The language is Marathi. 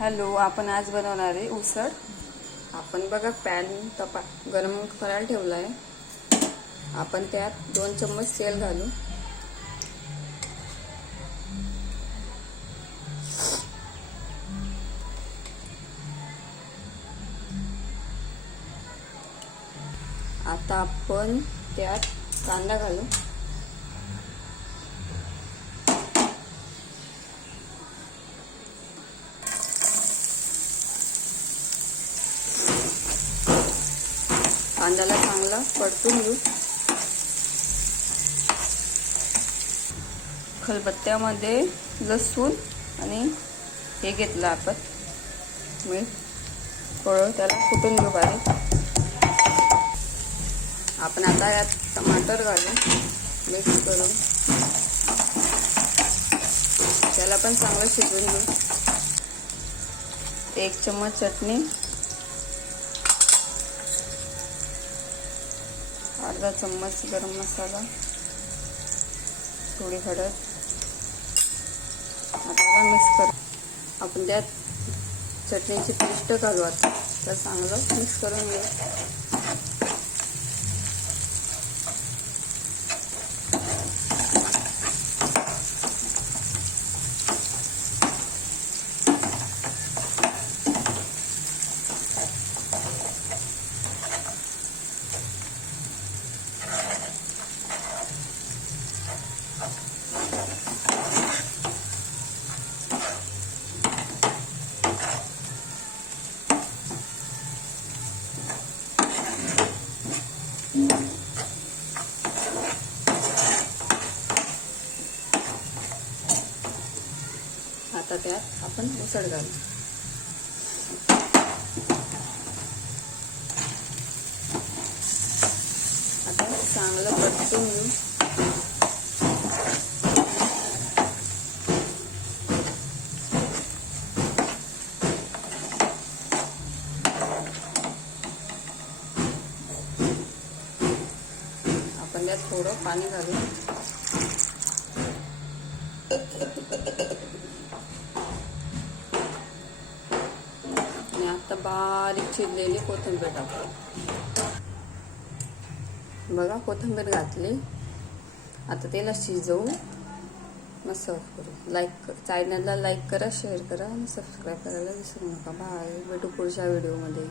हॅलो, आपण आज बनवणार आहे उसळ। आपण बघा पॅन गरम करायला ठेवला आहे। आपण त्यात 2 चम्मच तेल घालू। आता आपण त्यात कांदा घालू। कांद्याला चांगला परतून घेऊ। खलबत्त्यामध्ये लसूण आणि हे घेतलं आपण मीठ, थोडं त्याला कुटून घेऊ बारीक। आपण आता यात टमाटर घालू, मिक्स करून त्याला पण चांगलं शिजवून घेऊ। 1 चम्मच चटणी, अर्धा चम्मच गरम मसाला, थोडी हळद, आता मिक्स करू। आपण त्यात चटणीची पेस्ट घालू। आता तर चांगलं मिक्स करून घेऊ। आता त्यात आपण उसळ घालू। आता चांगलं परतून घेऊ। आपण त्यात थोडं पाणी घालू आणि आता बारीक चिरलेली कोथिंबीर टाकू। बघा कोथिंबीर घातली। आता त्याला शिजवू, मग सर्व करू। चॅनलला लाईक करा, शेअर करा आणि सबस्क्राईब करायला विसरू नका। बाय, भेटू पुढच्या व्हिडिओमध्ये।